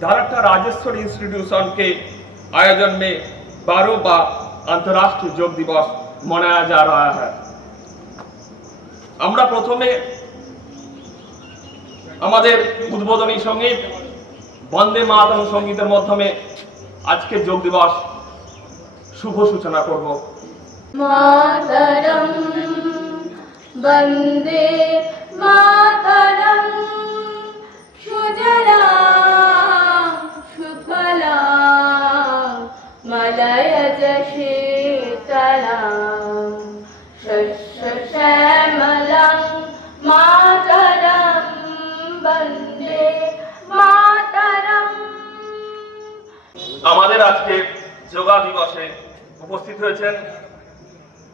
धारकटा Rajeshwari institution के आयोजन में 12वां अंतर्राष्ट्रीय योग दिवस मनाया जा रहा है। আমরা প্রথমে আমাদের উদ্বোধনী সঙ্গীত বন্দে মাতরম সঙ্গীতের মাধ্যমে আজকের যোগ দিবস শুভ সূচনা করব। মাতরম বন্দে মাতরম সুজলাং সুফলাং মলয়জ শীতলাং শস্য শ্যামলাং মাতরম বন্দে মাতরম। আমাদের আজকে যোগা দিবসে উপস্থিত হয়েছেন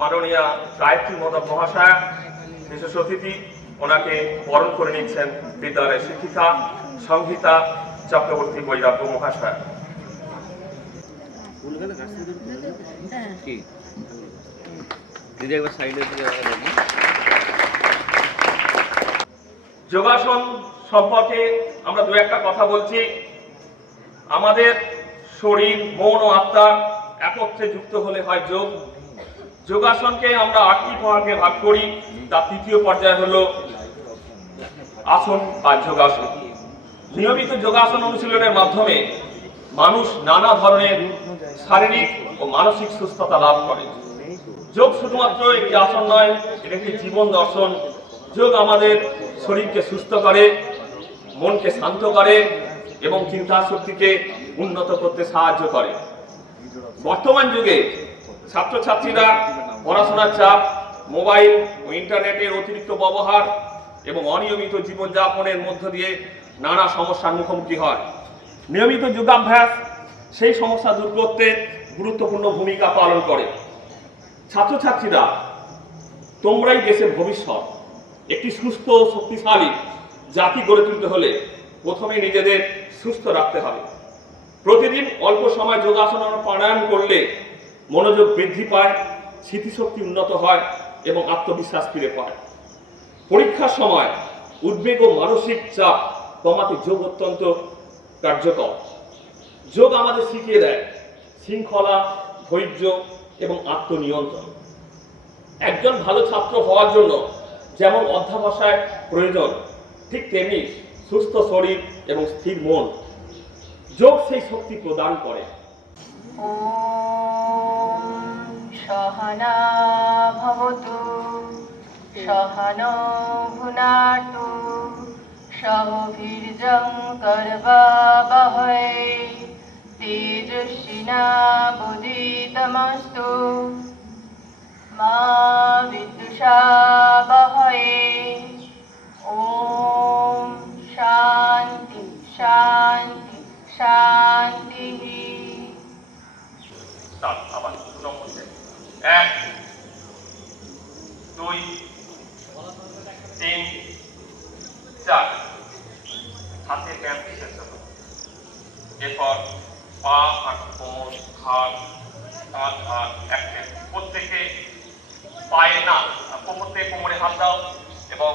মাননীয় গায়ত্রী মদক মহাশয়া, বিশেষ অতিথি। ওনাকে বরণ করে নিচ্ছেন বিদ্যালয়ের শিক্ষিকা সংহিতা চক্রবর্তী বৈরাগ্য মহাশয়া। যোগাসন সম্পর্কে আমরা দু একটা কথা বলছি। আমাদের শরীর, মন ও আত্মা একত্রে যুক্ত হলে হয় যোগ। যোগাসনকে আমরা 8টি ভাগে ভাগ করি। তার তৃতীয় পর্যায় হলো আসন বা যোগাসন। নিয়মিত যোগাসন অনুশীলনের মাধ্যমে মানুষ নানা ধরনের শারীরিক ও মানসিক সুস্থতা লাভ করে। যোগ শুধুমাত্র একটি আসন নয়, এটা একটি জীবন দর্শন। যোগ আমাদের শরীরকে সুস্থ করে, মনকে শান্ত করে এবং চিন্তা শক্তিকে উন্নত করতে সাহায্য করে। বর্তমান যুগে ছাত্রছাত্রীরা পড়াশোনার চাপ, মোবাইল ও ইন্টারনেটের অতিরিক্ত ব্যবহার এবং অনিয়মিত জীবনযাপনের মধ্য দিয়ে নানা সমস্যার মুখোমুখি হয়। নিয়মিত যোগাভ্যাস সেই সমস্যা দূর করতে গুরুত্বপূর্ণ ভূমিকা পালন করে। ছাত্রছাত্রীরা, তোমরাই দেশের ভবিষ্যৎ। একটি সুস্থ ও শক্তিশালী জাতি গড়ে তুলতে হলে প্রথমে নিজেদের সুস্থ রাখতে হবে। প্রতিদিন অল্প সময় যোগাসন প্রাণায়াম করলে মনোযোগ বৃদ্ধি পায়, স্মৃতিশক্তি উন্নত হয় এবং আত্মবিশ্বাস ফিরে পায়। পরীক্ষার সময় উদ্বেগ ও মানসিক চাপ কমাতে যোগ অত্যন্ত কার্যকর। যোগ আমাদের শিখিয়ে দেয় শৃঙ্খলা, ধৈর্য এবং আত্মনিয়ন্ত্রণ। একজন ভালো ছাত্র হওয়ার জন্য যেমন অধ্যাবসায় প্রয়োজন, ঠিক তেমনি সুস্থ শরীর এবং স্থির মন যোগ সেই শক্তি প্রদান করে। ওম সহনা ভবতু সহনৌ ভুনাতু সহ বীর্যং কর্বাবহৈ তেজস্বিনাবধীতমস্তু মা বিদ্বিষাবহৈ। ওম শান্তি শান্তি শান্তি। আবার 1 2 3 4 হাতের ব্যায়াম শেষ হলো। এরপর পা, হাঁটু, কোমর, ঘাড়, কাঁধ আর একসাথে প্রত্যেকে পায়ে না, কোমর থেকে কোমরে হাত দাও এবং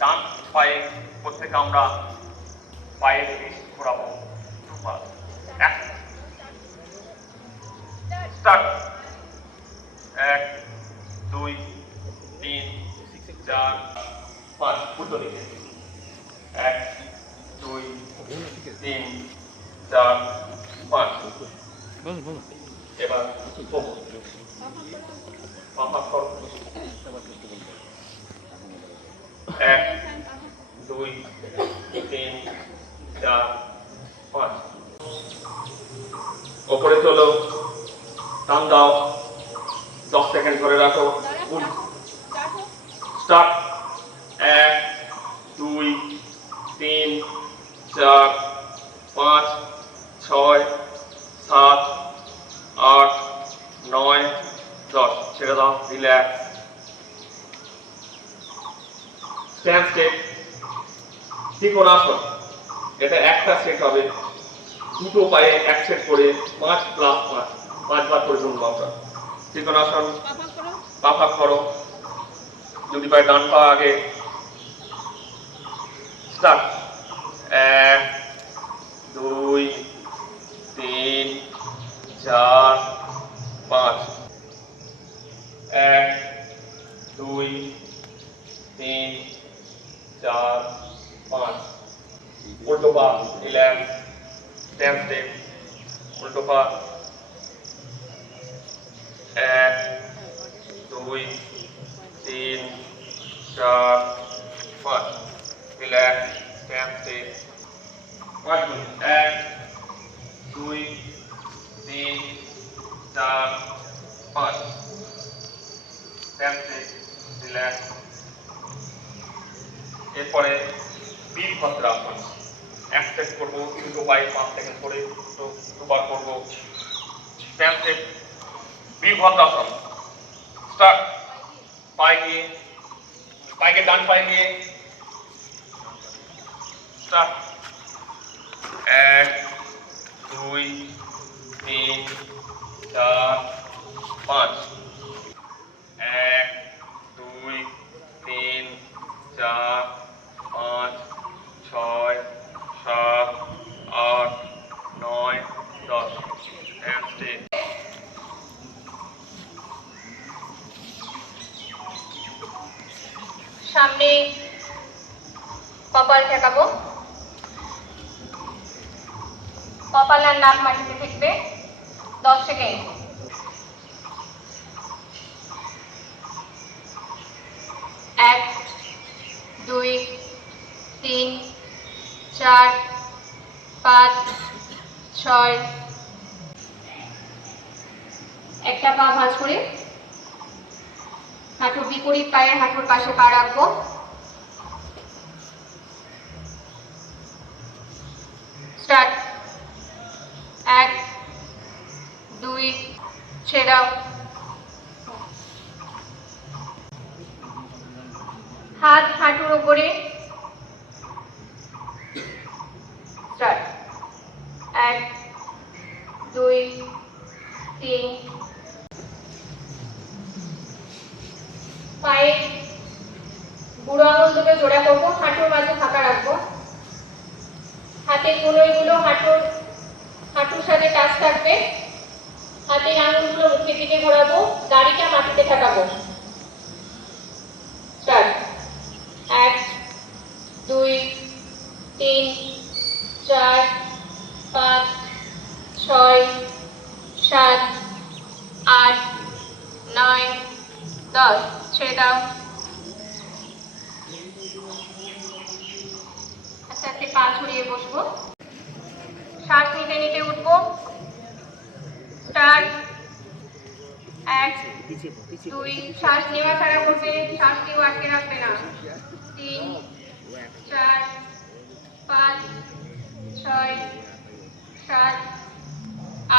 ডান পায়ে প্রত্যেকে আমরা পায়ের পিঠ ঘোরাবো দুবার। স্টার্ট। 1 2 3 4 5 উল্টো দিকে। 1 2 3 4 5। এবার পাপা করো। 1 2 3 4 5। ওপরে তোলো, টান দাও, 10 সেকেন্ড করে রাখো। স্টার্ট। 1 2 3 4 5 6 7 8 9 10। ছেড়ে দাও, রিল্যাক্স। Stand step, trikonasana. এটা একটা সেট হবে, দুটো পায়ে এক সেট করে 5 + 5 5বার করে গুনব আমরা। ত্রিকোণাসন, পা ফাঁক করো, যদি পায়ে ডান পা আগে। স্টার্ট। 1 2 4 5 উল্টো পা রিল্যাক্স স্ট্যান্ড স্টেপ উল্টো পা 1 2 3 4 5 relax stand step 1 2 3 4 5 stand step relax এরপরে বীরভদ্রাসন এক সেট করবো দুটো পায়ে 5 সেকেন্ড করে দুবার করবো স্ট্যান্ড স্টেপ বীরভদ্রাসন স্টার্ট পায়ে ডান পায়ে গিয়ে স্টার্ট 1 2 3 4 5 1 2 3 4 5 6 7 8 9 10 and stay সামনে কপাল ঠেকাবো, কপাল আর নাক মাটিতে থাকবে 10 সেকেন্ড। 1 2 3 4 5 6 একটা পা ভাঁজ করে হাঁটুর বিপরীত পায়ের হাঁটুর পাশে পা রাখবো। স্টার্ট 1 2 ছেড়ে দাও, হাত হাঁটুর উপরে। স্টার্ট 1 2 3 পায়ে বুড়ো আঙুল দুটো জোড়া করবো, হাঁটুর মাঝে ফাঁকা রাখবো। হাতের কনুইগুলো হাঁটুর সাথে টাচ থাকবে। হাতের আঙুলগুলো মুখের দিকে ঘোরাবো, দাড়িটা মাটিতে ঠেকাবো। স্টার্ট 1 2 3 4 5 6 7 8 9 10 ছেড়ে দাও। আস্তে আস্তে পা ছড়িয়ে বসবো, শ্বাস নিতে নিতে উঠবো। স্টার্ট 1 2 শ্বাস নেওয়া ছাড়া করবে, শ্বাস কেউ আটকে রাখবে না। 3 4 5 6 7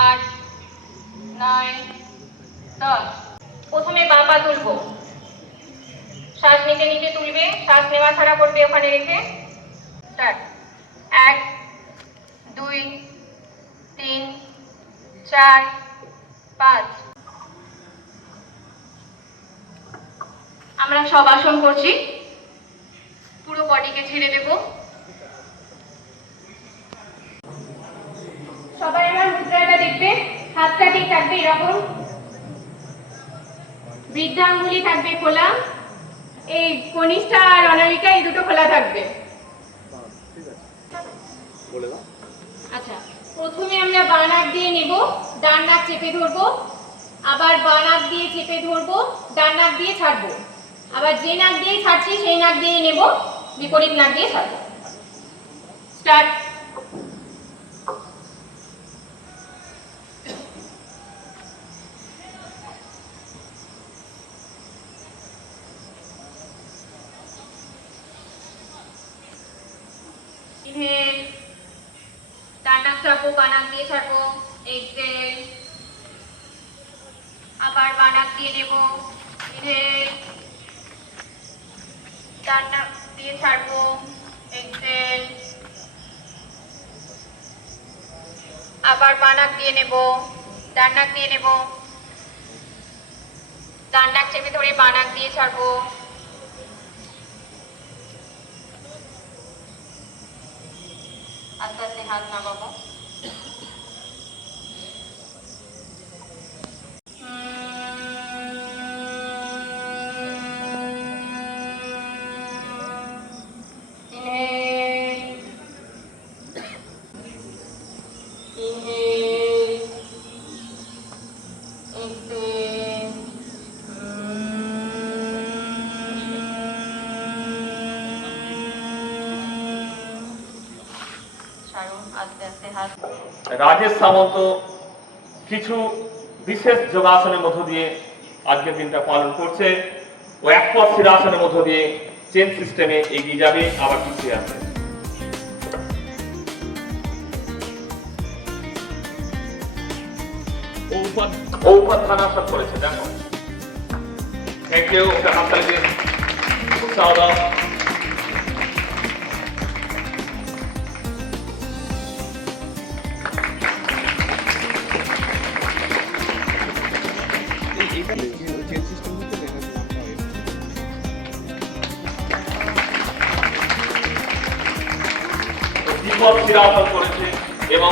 8 9 10 প্রথমে বাঁ পা তুলবো, শ্বাস নিতে নিতে তুলবে, শ্বাস নেওয়া ছাড়া করবে ওখানে রেখে। স্টার্ট 1 2 3 4 5 আমরা সব আসন করছি, পুরো বডিকে ছেড়ে দেব। সবাই আমার মুদ্রাটা দেখবে, হাতটা ঠিক থাকবে এরকম, বৃদ্ধাঙ্গুলি থাকবে খোলা, এই কনিষ্ঠা আর অনামিকা এই দুটো খোলা থাকবে। আচ্ছা, প্রথমে আমরা বাঁ নাক দিয়ে নেব, ডান নাক চেপে ধরবো, আবার বাঁ নাক দিয়ে চেপে ধরবো, ডান নাক দিয়ে ছাড়বো, আবার যে নাক দিয়ে ছাড়ছি সেই নাক দিয়ে নেব, বিপরীত নাক দিয়ে ছাড়বো। স্টার্ট ইনহেল, ডান নাক চাপবো, বাঁ নাক দিয়ে ছাড়বো। এক্সহেল, আবার বাঁ নাক দিয়ে নেব। ইনহেল, ডান নাক দিয়ে ছাড়বো। এক্সহেল, আবার বাঁ নাক দিয়ে নেব, ডান নাক দিয়ে নেব, ডান নাক চেপে ধরে বাঁ নাক দিয়ে ছাড়বো। আস্তে আস্তে হাত নামাবো। আস্তে আস্তে হাত। রাজেশ সামন্ত কিছু বিশেষ যোগাসনের মধ্য দিয়ে আজকের দিনটা পালন করছে। ও এক পথ শিরাসনের মধ্য দিয়ে চেন সিস্টেমে এগিয়ে যাবে, আবার পিছিয়ে আসবে। ঔপাধ্যানাসন করেছে, দেখো। থ্যাংক ইউ, ওকে হাততালি দিয়ে উৎসাহ দাও। বিপদ শিরাসন করেছে এবং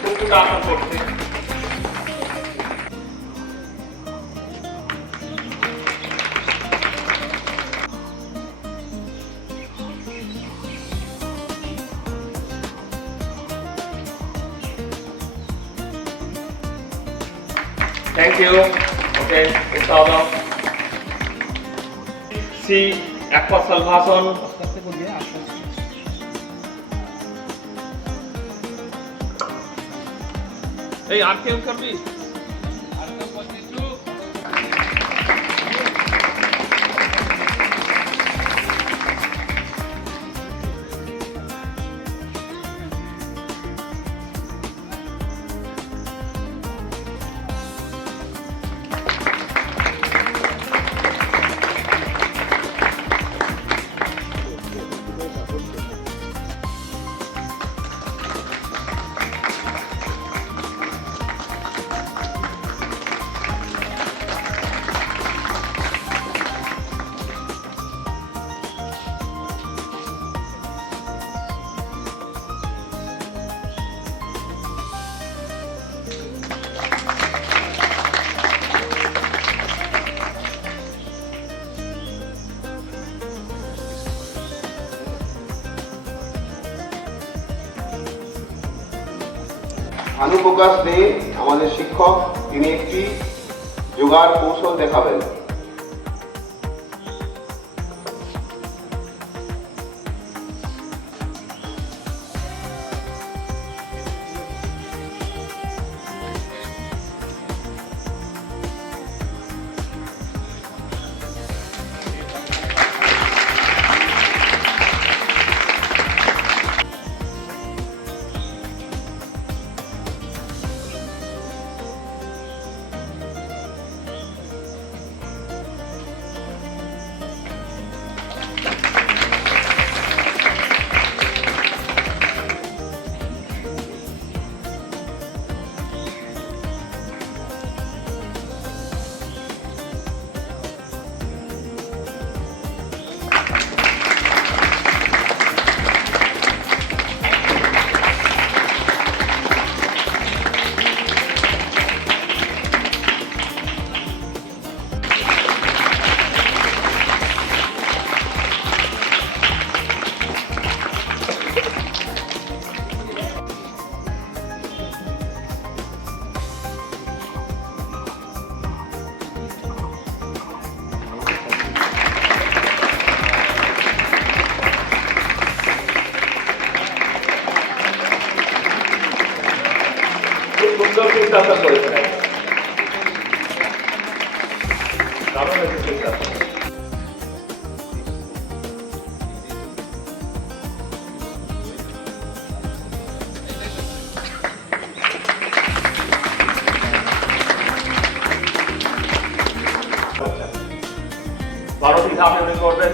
কুকুটাসন করছে। Thank you. Okay, উৎসাহ দাও। সি এক পথ সলভাসন। এই আর কেউ করবি? ভানুপ্রকাশ দে আমাদের শিক্ষক, তিনি একটি যোগার কৌশল দেখাবেন। সুন্দর চিন্তাচর্চা করেছেন, দারুণ একটি চিন্তাচর্চা। বারোটি ধাপ এমনি করবেন।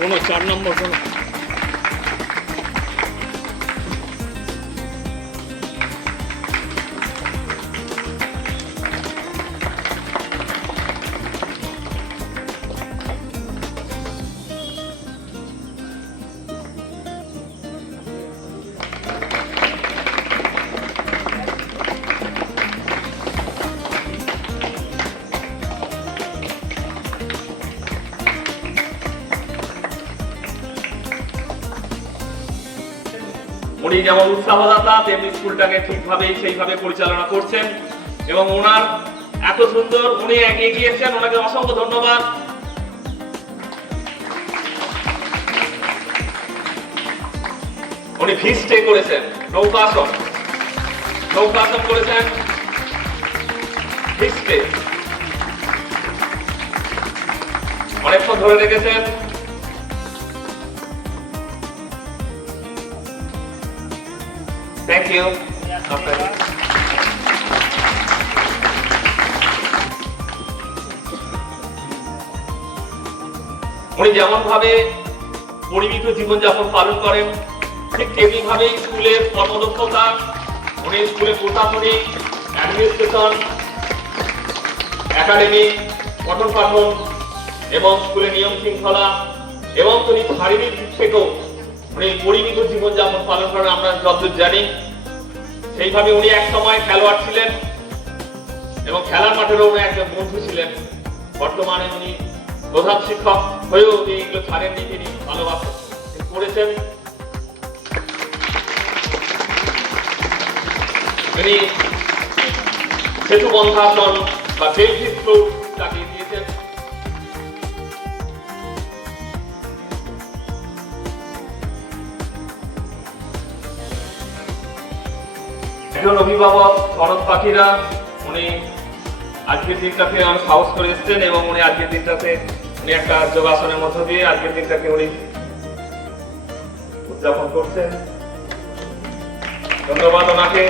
কোনো 4 নম্বর কোনো উনি যেমন উৎসাহদাতা তেমনি স্কুলটাকে ঠিকভাবে সেইভাবে পরিচালনা করছেন এবং ওনার এত সুন্দর উনি এগিয়ে গিয়েছেন, ওনাকে অসংখ্য ধন্যবাদ। উনি ফিস্টে করেছেন, নৌকাসন করেছেন ফিস্টে, অনেকক্ষণ ধরে রেখেছেন। Thank you. উনি যেমন ভাবে পরিমিত জীবনযাপন পালন করেন ঠিক তেমনি ভাবেই স্কুলের কর্মদক্ষতা, উনি স্কুলের প্রশাসনিক, অ্যাডমিনিস্ট্রেশন, একাডেমি, পঠন পাঠন এবং স্কুলের নিয়ম শৃঙ্খলা এবং তিনি শারীরিক দিক থেকেও উনি পরিমিত জীবনযাপন পালন করেন আমরা যতদূর জানি। সেইভাবে উনি এক সময় খেলোয়াড় ছিলেন এবং খেলার মাঠেরও উনি একজন বন্ধু ছিলেন। বর্তমানে উনি প্রধান শিক্ষক হয়েও এইগুলো ছাড়েননি, তিনি ভালোবাসেন করেছেন। তিনি সেতু বন্ধাসন বা বেলফিট ফ্লোর চালিয়ে দিয়েছেন। একজন অভিভাবক শরৎ পাখিরা, উনি আজকের দিনটাতে অনেক সাহস করে এসছেন এবং উনি আজকের দিনটাতে উনি একটা যোগাসনের মধ্য দিয়ে আজকের দিনটাকে উনি উদযাপন করছেন। ধন্যবাদ ওনাকে।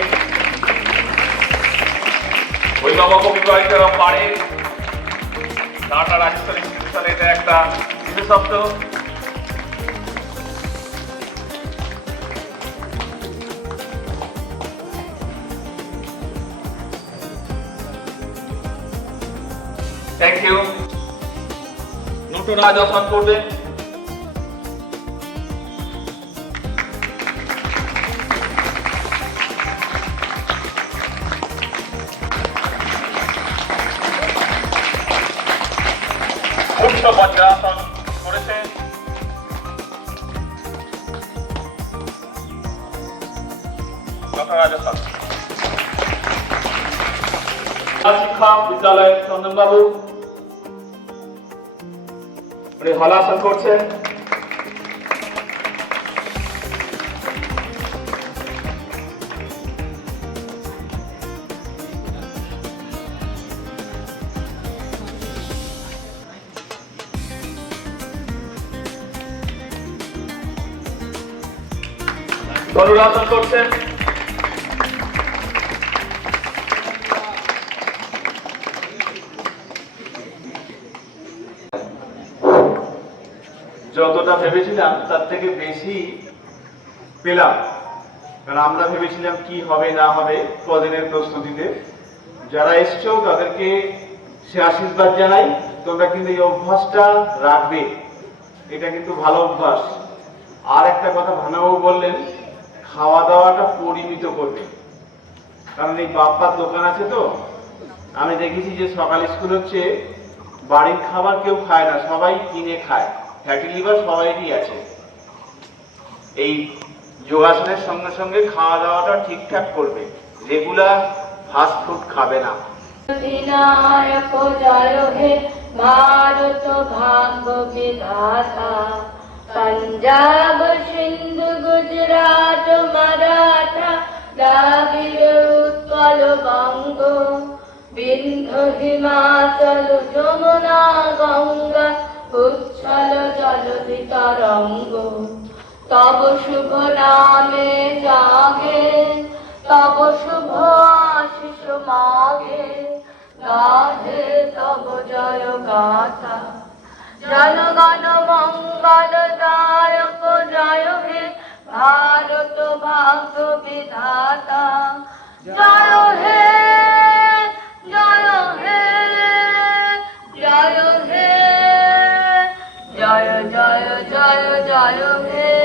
অভিভাবক অভিভাবিকারা পারে ঢাকা রাজস্থান ইনস্টিটিউশনে এটা একটা বিশেষত্ব। Thank you. নটরাজ আসন করবে। বজ্রাসন করেছে। শিক্ষক বিদ্যালয়ের চন্দনবাবু উনি হলাসন করছেন। ধনুরাসন করছেন। যতটা ভেবেছিলাম তার থেকে বেশি পেলাম, কারণ আমরা ভেবেছিলাম কি হবে না হবে কদিনের প্রস্তুতিতে। যারা এসছো তাদেরকে সে আশীর্বাদ জানাই, তোমরা কিন্তু এই অভ্যাসটা রাখবে, এটা কিন্তু ভালো অভ্যাস। আর একটা কথা ভানাবাবু বললেন, খাওয়া দাওয়াটা পরিমিত করবে, কারণ এই বাপ্পার দোকান আছে তো। আমি দেখেছি যে সকাল স্কুল হচ্ছে বাড়ির খাবার কেউ খায় না, সবাই কিনে খায়। ফ্যাটি লিভার সবাইরই আছে। এই যোগাসনের সঙ্গে সঙ্গে খাওয়া দাওয়াটা ঠিকঠাক করবে, রেগুলার ফাস্ট ফুড খাবে না। বিনায়ক জয় হে ভারত ভাগ্য বিধাতা, पंजाब सिंधु गुजरात मराठा द्राविड़ उत्कल बंग, बिंदु हिमाचल যমুনা গঙ্গা উচ্ছল জলধি তরঙ্গ, তব শুভ নামে জাগে তব শুভ আশিস মাগে, গাহে তব জয় গাথা। জনগণ মঙ্গল দায়ক জয় হে ভারত ভাগ্য বিধাতা, জয় হে জয় হে জয় হে জয় জয় জয় জয় হে।